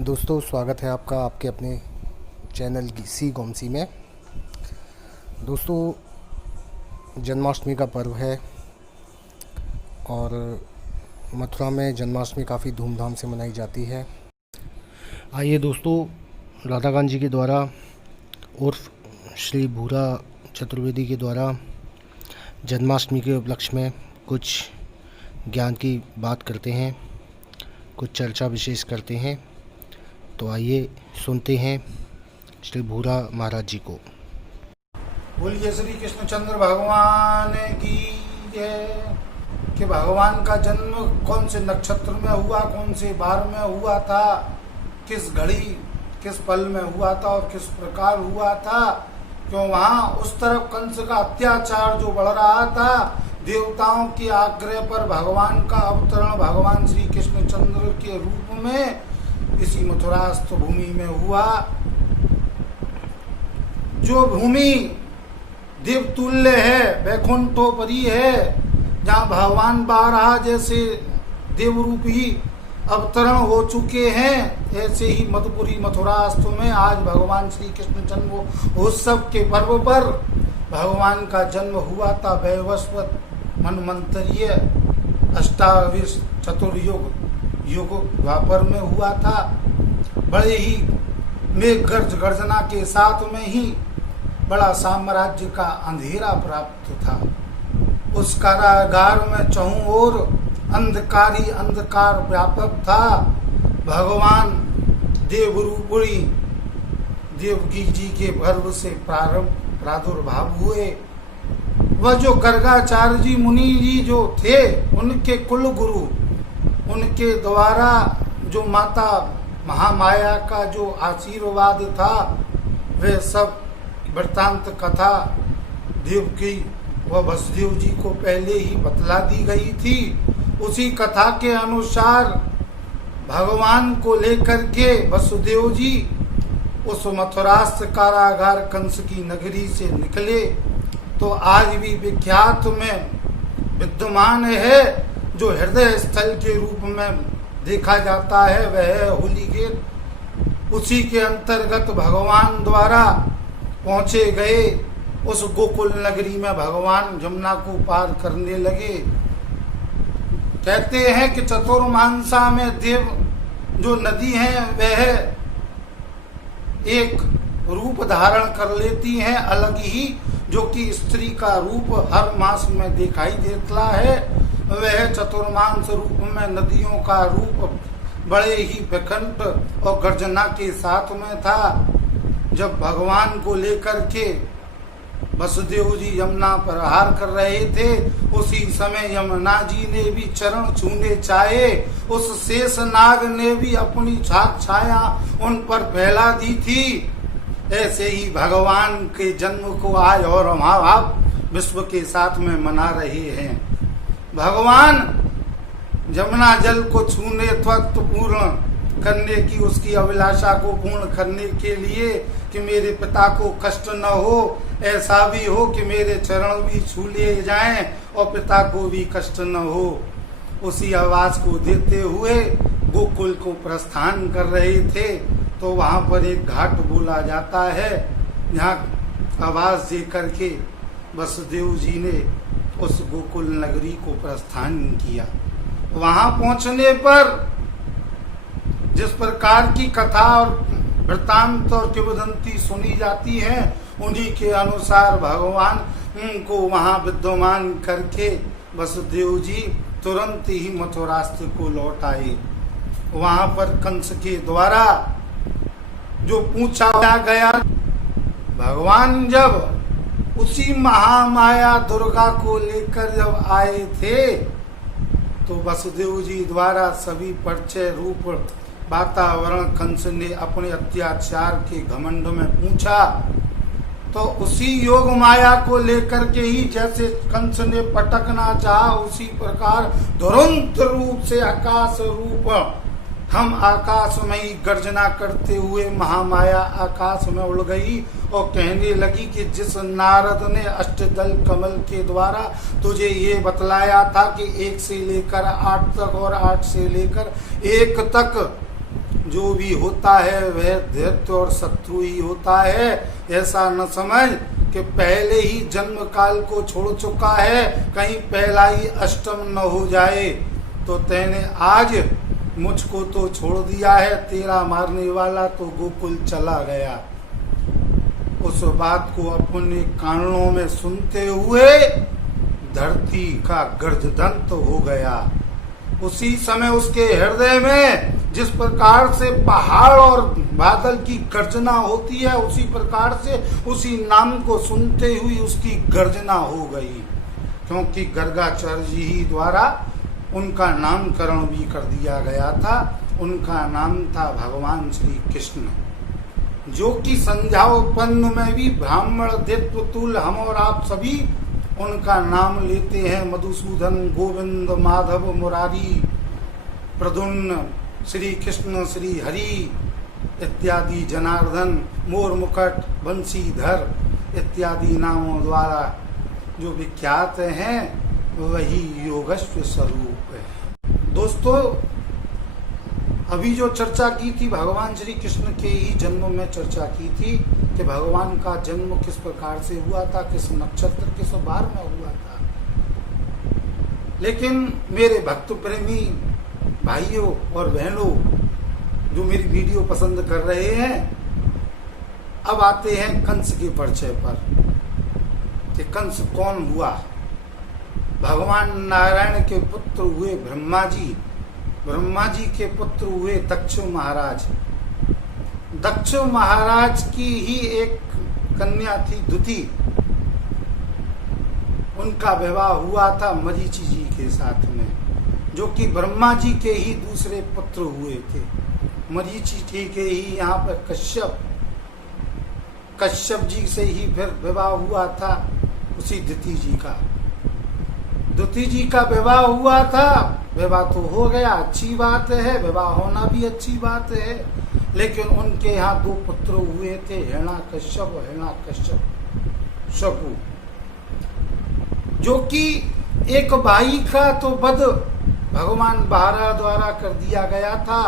दोस्तों, स्वागत है आपका आपके अपने चैनल सी गोमसी में। दोस्तों, जन्माष्टमी का पर्व है और मथुरा में जन्माष्टमी काफ़ी धूमधाम से मनाई जाती है। आइए दोस्तों, राधाकांत जी के द्वारा उर्फ श्री भूरा चतुर्वेदी के द्वारा जन्माष्टमी के उपलक्ष्य में कुछ ज्ञान की बात करते हैं, कुछ चर्चा विशेष करते हैं। तो आइए सुनते हैं श्री भूरा महाराज जी को। बोलिए श्री कृष्णचंद्र भगवान की जय। कि भगवान का जन्म कौन से नक्षत्र में हुआ, कौन से बार में हुआ था, किस घड़ी किस पल में हुआ था और किस प्रकार हुआ था। क्यों वहाँ उस तरफ कंस का अत्याचार जो बढ़ रहा था, देवताओं के आग्रह पर भगवान का अवतरण भगवान श्री कृष्णचंद्र के रूप में इसी मथुरास्थ भूमि में हुआ। जो भूमि देवतुल्य है, वैकुंठोपरी है, जहाँ भगवान बारहा जैसे देवरूपी अवतरण हो चुके हैं, ऐसे ही मधुपुरी मथुरास्थ में आज भगवान श्री कृष्ण जन्म उत्सव के पर्व पर भगवान का जन्म हुआ था। वैवस्वत मनमंत्रीय अष्टाविश चतुर्युग युग द्वापर में हुआ था। बड़े ही मेघ गर्जना के साथ में ही बड़ा साम्राज्य का अंधेरा प्राप्त था। उस कारागार में चहुं ओर अंधकारी अंधकार व्यापक था। भगवान देवरूपी देवकी जी के गर्भ से प्रादुर्भाव हुए। वह जो गर्गाचार्य जी मुनि जी जो थे, उनके कुल गुरु, उनके द्वारा जो माता महामाया का जो आशीर्वाद था, वे सब वृत्तांत कथा देवकी व वसुदेव जी को पहले ही बतला दी गई थी। उसी कथा के अनुसार भगवान को लेकर के वसुदेव जी उस मथुरास्थ कारागार कंस की नगरी से निकले। तो आज भी विख्यात में विद्यमान है, जो हृदय स्थल के रूप में देखा जाता है, वह है होली गेट। उसी के अंतर्गत भगवान द्वारा पहुंचे गए उस गोकुल नगरी में भगवान जमुना को पार करने लगे। कहते हैं कि चतुर्मांसा में देव जो नदी है वह एक रूप धारण कर लेती हैं, अलग ही, जो कि स्त्री का रूप हर मास में दिखाई देता है। वह चतुर्मांस रूप में नदियों का रूप बड़े ही विकंठ और गर्जना के साथ में था। जब भगवान को लेकर के वसुदेव जी यमुना पर हार कर रहे थे, उसी समय यमुना जी ने भी चरण छूने चाहे। उस शेष नाग ने भी अपनी छाप छाया उन पर फैला दी थी। ऐसे ही भगवान के जन्म को आज और हम विश्व के साथ में मना रहे हैं। भगवान जमुना जल को छूने त्वत्व पूर्ण करने की, उसकी अभिलाषा को पूर्ण करने के लिए कि मेरे पिता को कष्ट न हो, ऐसा भी हो कि मेरे चरण भी छू लिए जाएं और पिता को भी कष्ट न हो, उसी आवाज को देते हुए गोकुल को प्रस्थान कर रहे थे। तो वहां पर एक घाट बोला जाता है, जहाँ आवाज दे करके वसुदेव जी ने उस गोकुल नगरी को प्रस्थान किया। वहां पहुंचने पर जिस प्रकार की कथा और वृत्तांत और किंवदंती सुनी जाती है, उन्हीं के अनुसार भगवान को वहां विद्यमान करके वसुदेव जी तुरंत ही मथुरास्थ को लौट आए। वहां पर कंस के द्वारा जो पूछा गया, भगवान जब उसी महामाया दुर्गा को लेकर जब आए थे, तो वसुदेव जी द्वारा सभी परिचय रूप वातावरण कंस ने अपने अत्याचार के घमंड में पूछा। तो उसी योग माया को लेकर के ही जैसे कंस ने पटकना चाहा, उसी प्रकार तुरंत रूप से आकाश रूप हम आकाश में ही गर्जना करते हुए महामाया आकाश में उड़ गई और कहने लगी कि जिस नारद ने अष्टदल कमल के द्वारा तुझे ये बतलाया था कि 1 से लेकर 8 तक और 8 से लेकर 1 तक जो भी होता है वह दैत्य और शत्रु ही होता है। ऐसा न समझ कि पहले ही जन्म काल को छोड़ चुका है, कहीं पहला ही अष्टम न हो जाए। तो तैने आज मुझको तो छोड़ दिया है, तेरा मारने वाला तो गोकुल चला गया। उस बात को अपने कानों में सुनते हुए धरती का गर्जदंत हो गया। उसी समय उसके हृदय में जिस प्रकार से पहाड़ और बादल की गर्जना होती है, उसी प्रकार से उसी नाम को सुनते हुई उसकी गर्जना हो गई। क्योंकि गर्गाचार्य जी ही द्वारा उनका नामकरण भी कर दिया गया था। उनका नाम था भगवान श्री कृष्ण, जो कि संध्यापन्न में भी ब्राह्मण दैत्य तुल हम और आप सभी उनका नाम लेते हैं। मधुसूदन, गोविंद, माधव, मुरारी, प्रद्युम्न, श्री कृष्ण, श्री हरि इत्यादि, जनार्दन, मोर मुकुट, बंशीधर इत्यादि नामों द्वारा जो विख्यात हैं, वही योगस्व स्वरूप है। दोस्तों, अभी जो चर्चा की थी भगवान श्री कृष्ण के ही जन्म में चर्चा की थी कि भगवान का जन्म किस प्रकार से हुआ था, किस नक्षत्र, किस वार में हुआ था। लेकिन मेरे भक्त प्रेमी भाइयों और बहनों जो मेरी वीडियो पसंद कर रहे हैं, अब आते हैं कंस के परिचय पर कि कंस कौन हुआ। भगवान नारायण के पुत्र हुए ब्रह्मा जी, ब्रह्मा जी के पुत्र हुए दक्ष महाराज। दक्ष महाराज की ही एक कन्या थी दुति, उनका विवाह हुआ था मरीचि जी के साथ में, जो कि ब्रह्मा जी के ही दूसरे पुत्र हुए थे। मरीचि जी के ही यहाँ पर कश्यप जी से ही फिर विवाह हुआ था उसी दुति जी का। दुति जी का विवाह हुआ था, विवाह तो हो गया, अच्छी बात है, विवाह होना भी अच्छी बात है। लेकिन उनके यहाँ दो पुत्र हुए थे, हिरण्याकश्यप और हिरण्यकश्यप शकु, जो कि एक भाई का तो वध भगवान बारह द्वारा कर दिया गया था।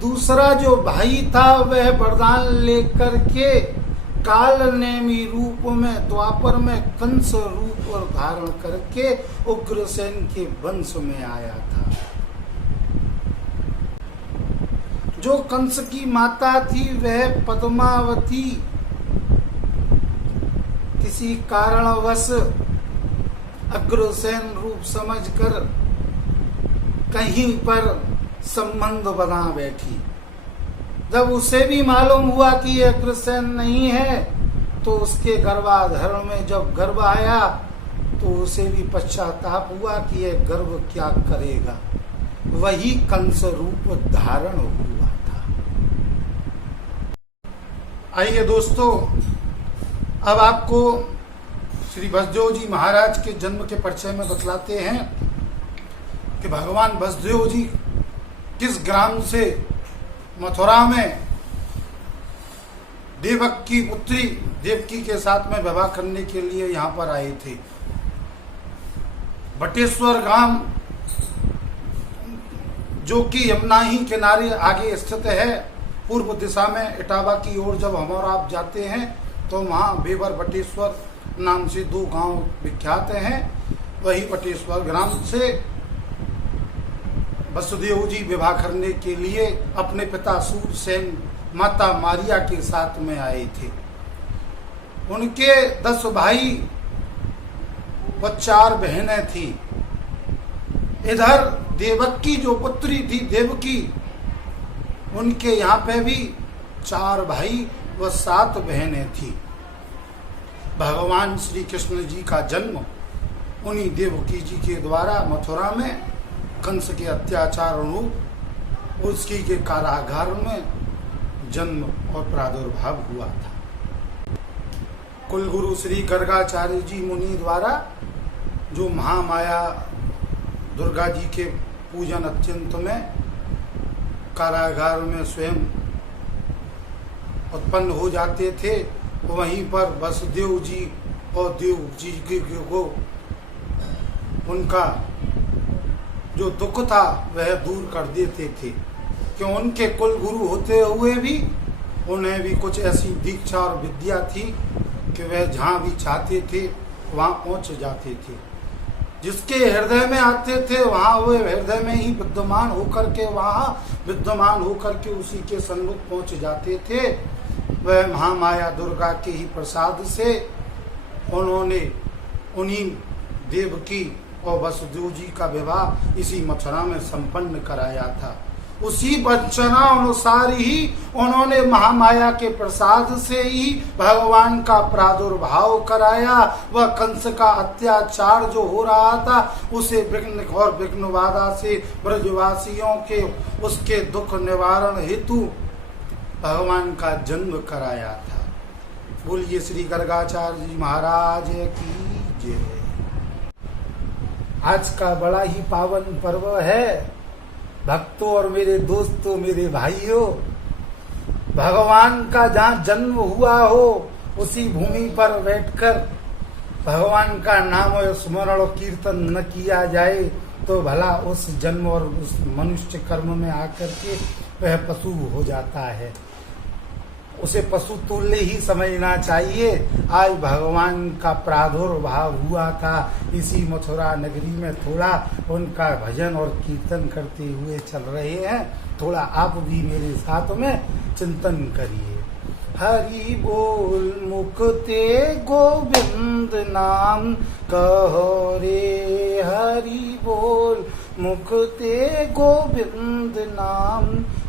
दूसरा जो भाई था वह वरदान लेकर के काल नेमी रूप में द्वापर में कंस रूप और धारण करके उग्रसेन के वंश में आया था। जो कंस की माता थी वह पद्मावती किसी कारणवश अग्रसेन रूप समझकर कहीं पर संबंध बना बैठी। जब उसे भी मालूम हुआ कि ये अग्रसेन नहीं है, तो उसके गर्भाधारण में जब गर्भ आया तो उसे भी पश्चाताप हुआ कि यह गर्भ क्या करेगा। वही कंस रूप धारण हुआ था। आइए दोस्तों, अब आपको श्री वसुदेव जी महाराज के जन्म के परिचय में बतलाते हैं कि भगवान वसुदेव जी किस ग्राम से मथुरा में देवक की पुत्री देवकी के साथ में विवाह करने के लिए यहाँ पर आए थे। बटेश्वर ग्राम जो कि यमुना ही किनारे आगे स्थित है, पूर्व दिशा में इटावा की ओर जब हम और आप जाते हैं तो वहाँ बेवर बटेश्वर नाम से दो गांव विख्यात हैं। वही बटेश्वर ग्राम से वसुदेव जी विवाह करने के लिए अपने पिता सूरसेन माता मारिया के साथ में आए थे। उनके 10 भाई व 4 बहनें थी। इधर देवकी जो पुत्री थी देवकी, उनके यहाँ पे भी 4 भाई व 7 बहनें थी। भगवान श्री कृष्ण जी का जन्म उन्हीं देवकी जी के द्वारा मथुरा में कंस के अत्याचार रूप उसकी के कारागार में जन्म और प्रादुर्भाव हुआ था। कुलगुरु श्री गर्गाचार्य जी मुनि द्वारा जो महामाया दुर्गा जी के पूजन अत्यंत में कारागार में स्वयं उत्पन्न हो जाते थे, वहीं पर वसुदेव जी और देव जी को उनका जो दुख था वह दूर कर देते थे। कि उनके कुल गुरु होते हुए भी उन्हें भी कुछ ऐसी दीक्षा और विद्या थी कि वह जहाँ भी चाहते थे वहाँ पहुँच जाते थे। जिसके हृदय में आते थे वहाँ वे हृदय में ही विद्यमान होकर के उसी के सन्मुख पहुँच जाते थे। वह महामाया दुर्गा के ही प्रसाद से उन्होंने उन्हीं देवकी और वसुदेव जी का विवाह इसी मथुरा में संपन्न कराया था। उसी वचना अनुसार ही उन्होंने महामाया के प्रसाद से ही भगवान का प्रादुर्भाव कराया। वह कंस का अत्याचार जो हो रहा था उसे विघ्न और विघ्न बाधा से ब्रजवासियों के उसके दुख निवारण हेतु भगवान का जन्म कराया था। बोलिए श्री गर्गाचार्य जी महाराज की जय। आज का बड़ा ही पावन पर्व है भक्तों और मेरे दोस्तों, मेरे भाइयों। भगवान का जहाँ जन्म हुआ हो उसी भूमि पर बैठकर भगवान का नाम और स्मरण और कीर्तन न किया जाए तो भला उस जन्म और उस मनुष्य कर्म में आकर के वह पशु हो जाता है। उसे पशु तुल्य ही समझना चाहिए। आज भगवान का प्रादुर्भाव हुआ था इसी मथुरा नगरी में। थोड़ा उनका भजन और कीर्तन करते हुए चल रहे हैं। थोड़ा आप भी मेरे साथ में चिंतन करिए। हरि बोल मुक्ते गोविंद नाम कहो रे। हरि बोल मुक्ते गोविंद नाम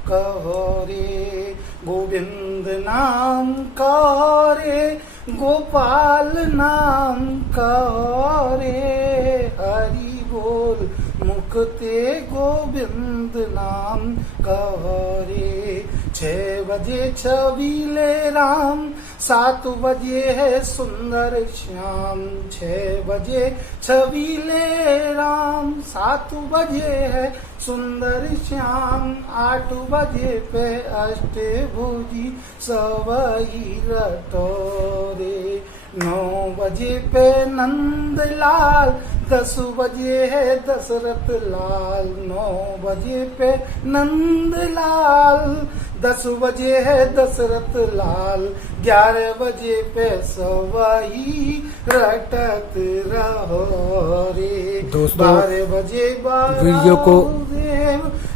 कहो रे। गोविंद नाम कहो रे, गोपाल नाम कहो रे। हरि बोल मुक्ते गोविंद नाम कहो रे। 6 बजे छबीले राम, 7 बजे है सुंदर श्याम। 6 बजे छबीले राम, 7 बजे है सुंदर श्याम। 8 बजे पे अष्टभुजी सवई रटोरे। 9 बजे पे नंदलाल, 10 बजे है दशरथ लाल। 9 बजे पे नंदलाल, 10 बजे है दशरथ लाल। 11 बजे पे सवई रटत रहो रे। दोस्तों 12 बजे वीडियो को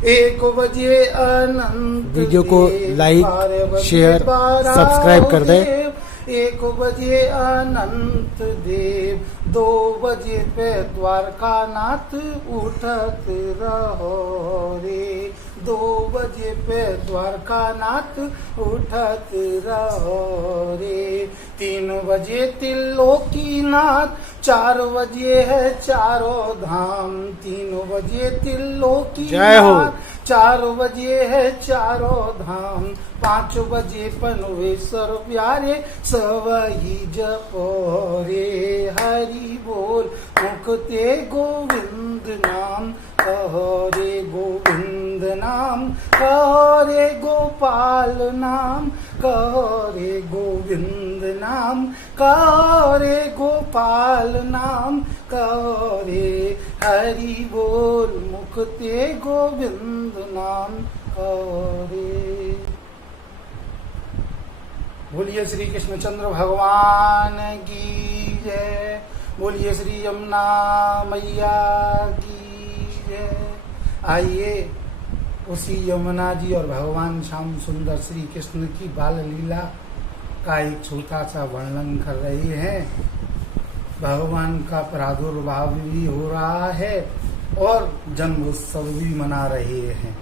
1 बजे अनंत। वीडियो को लाइक, शेयर, सब्सक्राइब कर दें। 1 बजे अनंत देव। 2 बजे पे द्वारका नाथ उठत रहो रे। 2 बजे पे द्वारका नाथ उठत रहो रे। 3 बजे त्रिलोकी नाथ, 4 बजे है चारों धाम। 3 बजे त्रिलोकी नाथ, 4 बजे है चारों धाम। 5 बजे पनवेश्वर प्यारे सवई जपो रे। हरि बोल मुक्ते गोविंद नाम कहो रे। गोविंद नाम कहो रे, गोपाल नाम कहो रे। गोविंद नाम कहो रे, गोपाल नाम कहो रे। हरि बोल मुक्ते गोविंद नाम कहो रे। बोलिए श्री कृष्णचंद्र भगवान की जय। बोलिए श्री यमुना मैया की जय। आइए उसी यमुना जी और भगवान श्याम सुंदर श्री कृष्ण की बाल लीला का एक छोटा सा वर्णन कर रहे हैं। भगवान का प्रादुर्भाव भी हो रहा है और जन्म उत्सव भी मना रहे हैं।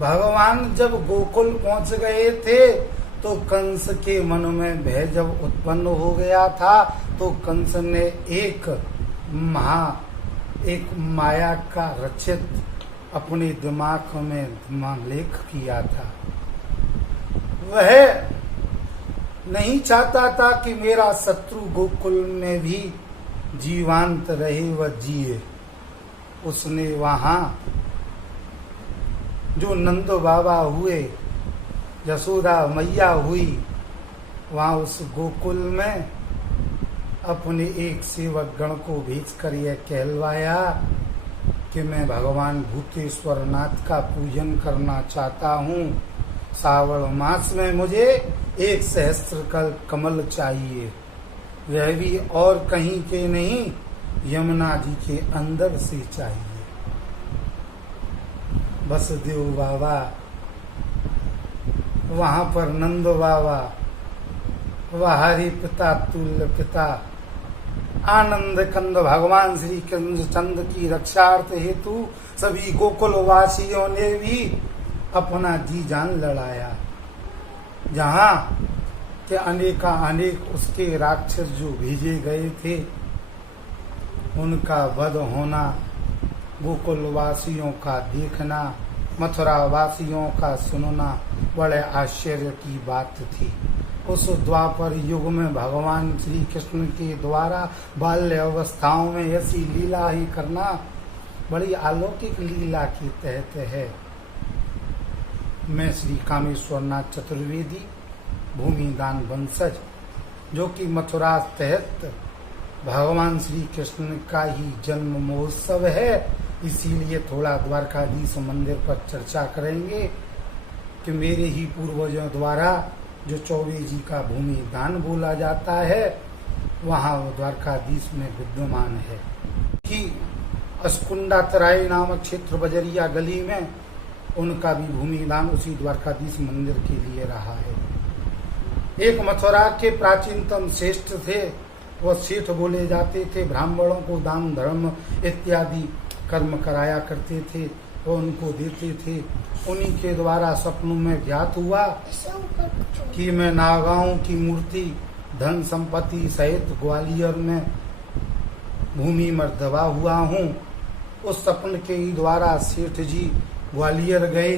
भगवान जब गोकुल पहुंच गए थे तो कंस के मन में भय जब उत्पन्न हो गया था तो कंस ने एक माया का रचित अपने दिमाग में लेख किया था। वह नहीं चाहता था कि मेरा शत्रु गोकुल में भी जीवांत रहे व जिए। उसने वहां जो नंद बाबा हुए, यशोदा मैया हुई, वहां उस गोकुल में अपने एक सेवक गण को भेजकर यह कहलवाया कि कि मैं भगवान भूतेश्वर नाथ का पूजन करना चाहता हूँ। श्रावण मास में मुझे एक सहस्त्र कमल चाहिए, वह भी और कहीं के नहीं, यमुना जी के अंदर से चाहिए। बसदेव बाबा, वहां पर नंद बाबा, वहारी पिता तुल्य पिता आनंद कंद भगवान श्री कृष्ण चंद्र की रक्षार्थ हेतु सभी गोकुल वासियों ने भी अपना जी जान लड़ाया। जहाँ के अनेक उसके राक्षस जो भेजे गए थे, उनका वध होना, गोकुल वासियों का देखना, मथुरा वासियों का सुनना बड़े आश्चर्य की बात थी। उस द्वापर युग में भगवान श्री कृष्ण के द्वारा बाल्य अवस्थाओं में ऐसी लीला ही करना बड़ी अलौकिक लीला के तहत है। मैं श्री कामेश्वर नाथ चतुर्वेदी भूमिदान वंशज, जो कि मथुरा तहत भगवान श्री कृष्ण का ही जन्म महोत्सव है, इसीलिए थोड़ा द्वारकाधीश मंदिर पर चर्चा करेंगे कि मेरे ही पूर्वजों द्वारा जो चौबे जी का भूमि दान बोला जाता है, वहाँ वो द्वारकाधीश में विद्यमान है कि अस्कुंडा तराई नामक क्षेत्र बजरिया गली में उनका भी भूमि दान उसी द्वारकाधीश मंदिर के लिए रहा है। एक मथुरा के प्राचीनतम श्रेष्ठ थे, वह सेठ बोले जाते थे, ब्राह्मणों को दान धर्म इत्यादि कर्म कराया करते थे, वो उनको देते थे। उन्हीं के द्वारा सपनों में ज्ञात हुआ कि मैं नागाओं की मूर्ति धन संपत्ति सहित ग्वालियर में भूमि में दबा हुआ हूँ। उस सपन के ही द्वारा सेठ जी ग्वालियर गए,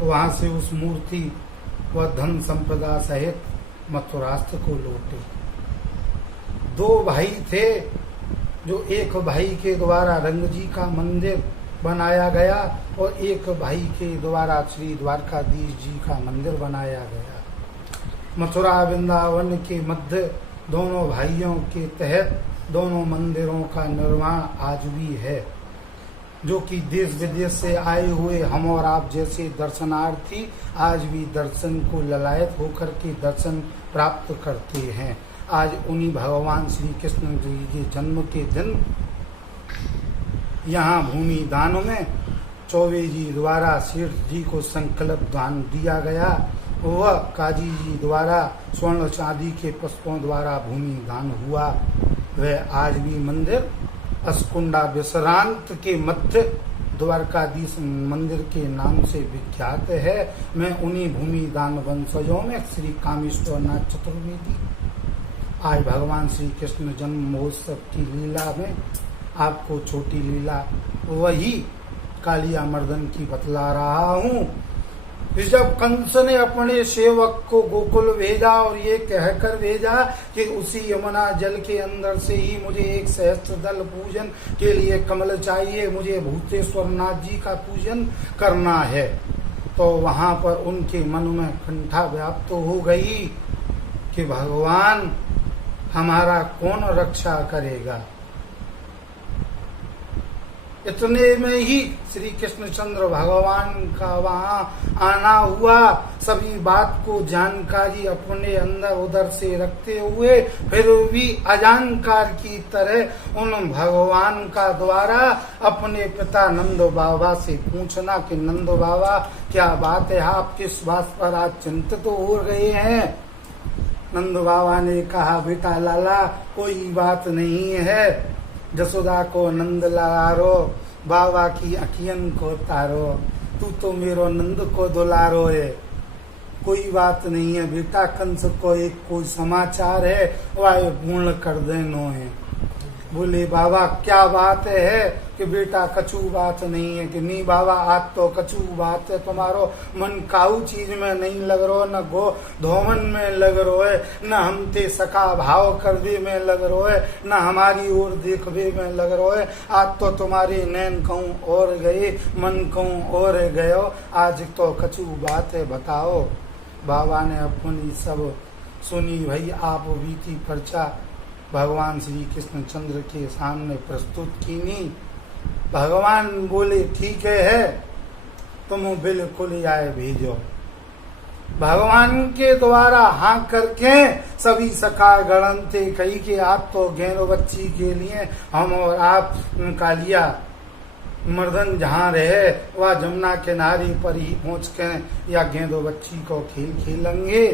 वहाँ से उस मूर्ति व धन संपदा सहित मथुरास्त्र को लौटे। दो भाई थे, जो एक भाई के द्वारा रंग जी का मंदिर बनाया गया और एक भाई के द्वारा श्री द्वारकाधीश जी का मंदिर बनाया गया। मथुरा वृंदावन के मध्य दोनों भाइयों के तहत दोनों मंदिरों का निर्माण आज भी है, जो कि देश विदेश से आए हुए हम और आप जैसे दर्शनार्थी आज भी दर्शन को ललायत होकर के दर्शन प्राप्त करते हैं। आज उन्हीं भगवान श्री कृष्ण जी के जन्म के दिन यहाँ भूमि दान में चौबे जी द्वारा सेठ जी को संकल्प दान दिया गया। वह काजी जी द्वारा स्वर्ण चांदी के पुष्पों द्वारा भूमि दान हुआ। वह आज भी मंदिर अस्कुंडा विश्रांत के मध्य द्वारकाधीश मंदिर के नाम से विख्यात है। मैं उन्हीं भूमि दान वंशजों में श्री कामेश्वर नाथ चतुर्वेदी आज भगवान श्री कृष्ण जन्म महोत्सव की लीला में आपको छोटी लीला वही कालिया मर्दन की बतला रहा हूँ। जब कंस ने अपने सेवक को गोकुल भेजा और ये कहकर भेजा कि उसी यमुना जल के अंदर से ही मुझे एक सहस्त्र दल पूजन के लिए कमल चाहिए, मुझे भूतेश्वर नाथ जी का पूजन करना है, तो वहां पर उनके मन में कंठा व्याप्त हो गई कि भगवान हमारा कौन रक्षा करेगा। इतने में ही श्री कृष्णचंद्र भगवान का वहाँ आना हुआ। सभी बात को जानकारी अपने अंदर उधर से रखते हुए फिर भी अजानकार की तरह उन भगवान का द्वारा अपने पिता नंद बाबा से पूछना कि नंद बाबा क्या बात है, आप किस बात पर आज चिंतित हो गए हैं। नंद बाबा ने कहा, बेटा लाला कोई बात नहीं है, जसोदा को नंद लारो, बाबा की अखियन को तारो, तू तो मेरो नंद को दुलारो है। कोई बात नहीं है बेटा, कंस को एक कोई समाचार है, वह पूर्ण कर देनो है। बोले बाबा क्या बात है कि बेटा कछु बात नहीं है कि नहीं बाबा आज तो कछु बात है, तुम्हारो मन काऊ चीज में नहीं लग रहो, न गो धोमन में लग रहो है, न हम ते सका भाव करवे में लग रहो है, न हमारी ओर देखवे में लग रहो है। आज तो तुम्हारे नैन कहूँ और गए, मन कहूँ और गयो, आज तो कछु बात है बताओ। बाबा ने अपनी सब सुनी। भाई आप बीती पर्चा भगवान श्री कृष्णचंद्र के सामने प्रस्तुत कीनी। भगवान बोले ठीक है तुम बिल्कुल आए भेजो। भगवान के द्वारा हाँ करके सभी सखा गणन थे कही के आप तो गेंदो बच्ची के लिए हम और आप कालिया मर्दन जहाँ रहे वह जमुना किनारे पर ही पहुँच के या गेंदो बच्ची को खेल खेलेंगे।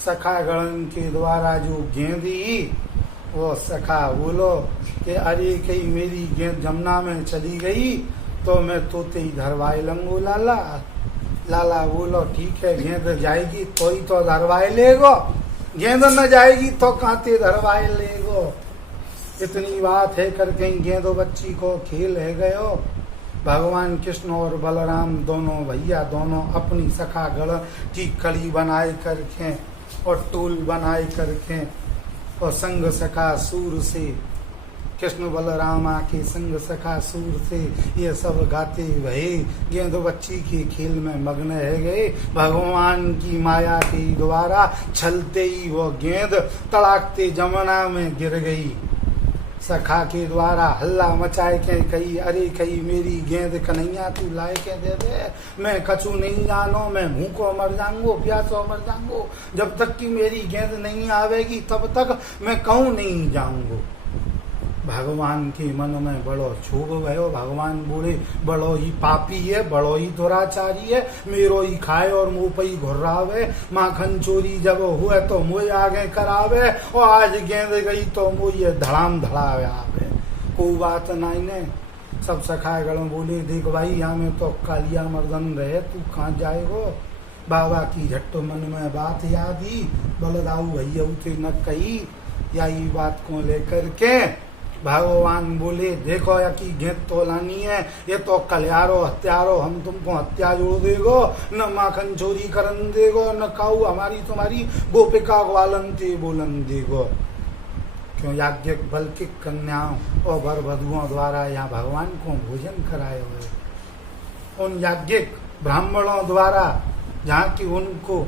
सखा गणन के द्वारा जो गेंदी वो सखा बोलो कि अरे कहीं मेरी गेंद जमुना में चली गई तो मैं तोते ही धरवाए लंगो लाला। लाला बोलो ठीक है गेंद जाएगी तो ही तो धरवाए लेगो, गेंद न जाएगी तो कांते धरवाए लेगो। इतनी बात है करके गेंदो बच्ची को खेल है गयो। भगवान कृष्ण और बलराम दोनों भैया दोनों अपनी सखा गण की कड़ी बनाए करके और टोल बनाए करके और संग सखा सूर से कृष्ण बलरामा के संग सखा सूर से ये सब गाते भये गेंद बच्ची के खेल में मग्न रह गए। भगवान की माया के द्वारा छलते ही वो गेंद तड़ाकते जमुना में गिर गई। सखा के द्वारा हल्ला मचाए के कही अरे कही मेरी गेंद कन्हैया तू लाए के दे दे, मैं कछु नहीं जानो, मैं भूखो मर जाऊंगो प्यासो मर जाऊंगो, जब तक कि मेरी गेंद नहीं आवेगी तब तक मैं कहूँ नहीं जाऊंगो। भगवान के मन में बड़ो क्षोभ भयो। भगवान बोले बड़ो ही पापी है, बड़ो ही दुराचारी है, मेरो ही खाए और मुँह पे ही घुर्रावे। माखन चोरी जब हुए तो मुँह आगे करावे और आज गेंद गई तो मुँह धड़ाम धड़ावे आवे। कोई बात नहीं ने। सब सखाए गण बोले देख भाई यहाँ में तो कालिया मर्दन रहे, तू कहाँ जाएगो। बाबा की झट्टो मन में बात याद ही बलदाऊ भैया उठे न कही यही बात को लेकर के भगवान बोले देखो या की गेंद तो लानी है, ये तो कल्यारो हत्यारो हम तुमको हत्या जोड़ देगो, न माखन चोरी करन देगो, न काऊ हमारी तुम्हारी गोपिका ग्वालन ते बोलन देगो। क्यों याज्ञिक बल्कि कन्याओं और वर वधुओं द्वारा यहाँ भगवान को भोजन कराए हुए। उन याज्ञिक ब्राह्मणों द्वारा जहाँ की उनको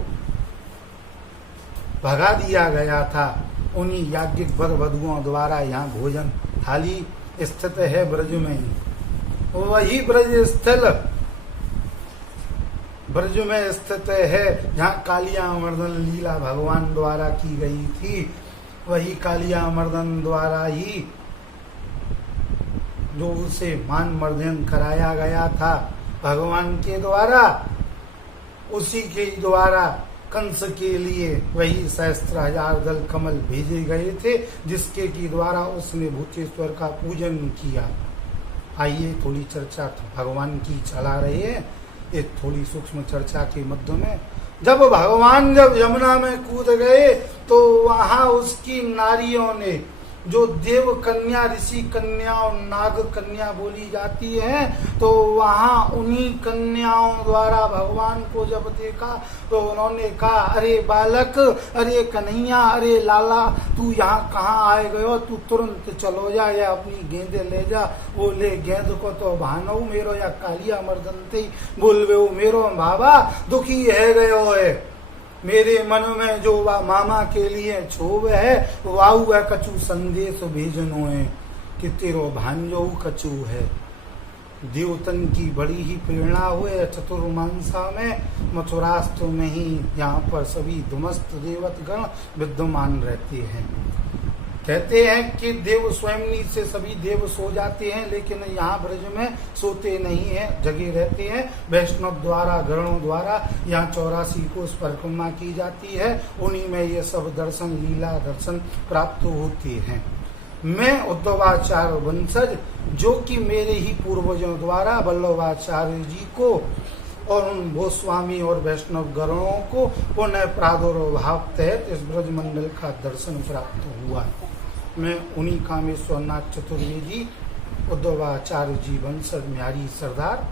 भगा दिया गया था, उन्हीं याज्ञिक वर वधुओं द्वारा यहाँ भोजन थाली स्थित है ब्रज में ही। वही ब्रज स्थल ब्रज में स्थित है जहाँ कालिया मर्दन लीला भगवान द्वारा की गई थी। वही कालिया मर्दन द्वारा ही जो उसे मान मर्दन कराया गया था भगवान के द्वारा, उसी के द्वारा कंस के लिए वही सहस्त्र हजार दल कमल भेजे गए थे, जिसके की द्वारा उसने भूतेश्वर का पूजन किया। आइए थोड़ी चर्चा भगवान की चला रहे हैं, एक थोड़ी सूक्ष्म चर्चा के मध्य में। जब भगवान जब यमुना में कूद गए तो वहां उसकी नारियों ने जो देव कन्या ऋषि कन्या और नाग कन्या बोली जाती है, तो वहाँ उन्हीं कन्याओं द्वारा भगवान को जब देखा तो उन्होंने कहा अरे बालक, अरे कन्हैया, अरे लाला, तू यहाँ कहाँ आए गयो, तू तुरंत चलो जा या अपनी गेंदे ले जा। बोले गेंद को तो भानो मेरो या कालिया मर्दन थे, बोलवे मेरो बाबा दुखी है गयो है, मेरे मन में जो वा मामा के लिए क्षोभ है वाऊ है कछु संदेश भेजनो है कि तेरो भांजो कछु है। देवतन की बड़ी ही प्रेरणा हुए चतुर्मांसा में मथुरास्त्र में ही यहाँ पर सभी दुमस्त देवतगण विद्यमान रहते हैं। कहते हैं कि देव स्वयं से सभी देव सो जाते हैं, लेकिन यहाँ ब्रज में सोते नहीं हैं, जगे रहते हैं। वैष्णव द्वारा गणों द्वारा यहाँ 84 कोस परिक्रमा की जाती है, उन्हीं में ये सब दर्शन लीला दर्शन प्राप्त होते हैं। मैं उद्धवाचार्य वंशज, जो कि मेरे ही पूर्वजों द्वारा वल्लभाचार्य जी को और उन गोस्वामी और वैष्णव गणों को पुनः प्रादुर्भाव तहत इस ब्रज मंडल का दर्शन प्राप्त हुआ। मैं उन्हीं कामेश्वर नाथ चतुर्वेदी उद्धवाचार्य जी वंशज म्यारी सरदार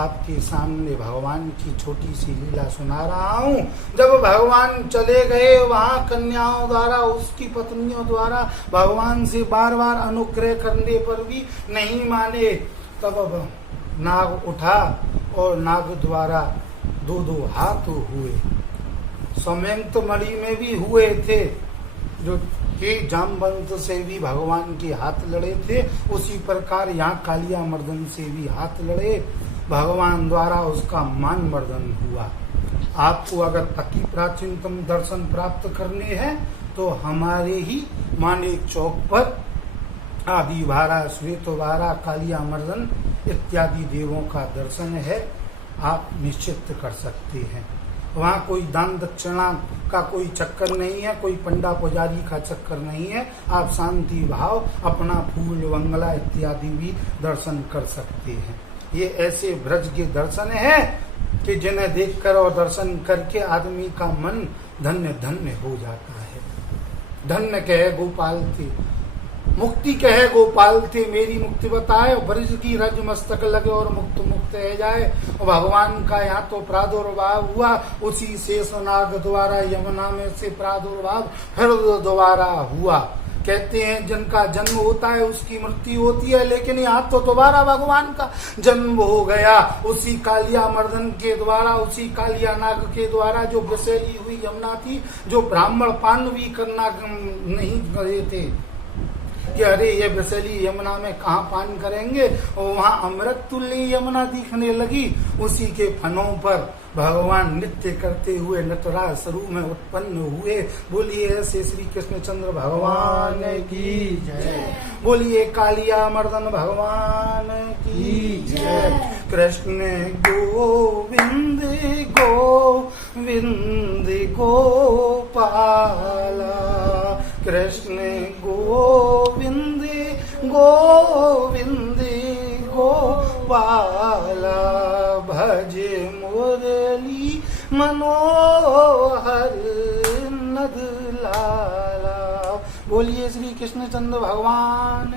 आपके सामने भगवान की छोटी सी लीला सुना रहा हूँ। जब भगवान चले गए वहाँ कन्याओं द्वारा, उसकी पत्नियों द्वारा भगवान से बार बार अनुग्रह करने पर भी नहीं माने, तब नाग उठा और नाग द्वारा 2-2 हाथ हुए। सौम्यंत मणि में भी हुए थे, जो कि जामवंत से भी भगवान के हाथ लड़े थे, उसी प्रकार यहाँ कालिया मर्दन से भी हाथ लड़े, भगवान द्वारा उसका मान मर्दन हुआ। आपको अगर अति प्राचीनतम दर्शन प्राप्त करने हैं तो हमारे ही मानेक चौक पर आदिभारा, श्वेतवारा, कालिया मर्दन इत्यादि देवों का दर्शन है, आप निश्चित कर सकते हैं। वहाँ कोई दान दक्षिणा का कोई चक्कर नहीं है, कोई पंडा पुजारी का चक्कर नहीं है। आप शांति भाव अपना फूल बंगला इत्यादि भी दर्शन कर सकते हैं। ये ऐसे ब्रज के दर्शन है कि जिन्हें देखकर और दर्शन करके आदमी का मन धन्य धन्य हो जाता है। धन्य कहे गोपाल थे, मुक्ति कहे गोपाल थे, मेरी मुक्ति बताए, ब्रज की रज मस्तक लगे और मुक्त मुक्त है जाए। भगवान का यहाँ तो प्रादुर्भाव हुआ, उसी शेषनाग द्वारा यमुना में से प्रादुर्भाव फिर दोबारा हुआ। कहते हैं जिनका जन्म होता है उसकी मृत्यु होती है, लेकिन यहाँ तो दोबारा भगवान का जन्म हो गया, उसी कालिया मर्दन के द्वारा, उसी कालिया नाग के द्वारा जो विषैली हुई यमुना थी, जो ब्राह्मण पान भी करना नहीं करे थे कि अरे ये विषैली यमुना में कहाँ पान करेंगे, और वहाँ अमृत तुल्य यमुना दिखने लगी। उसी के फनों पर भगवान नृत्य करते हुए नटराज स्वरूप में उत्पन्न हुए। बोलिए ऐसे श्री कृष्णचंद्र भगवान की जय, बोलिए कालिया मर्दन भगवान की जय। कृष्ण गोविंद गोविंद गोपाला, कृष्ण गोविंद गोविंद गोपाला, भज मुरली मनोहर नद लाला। बोलिए श्री कृष्णचंद्र भगवान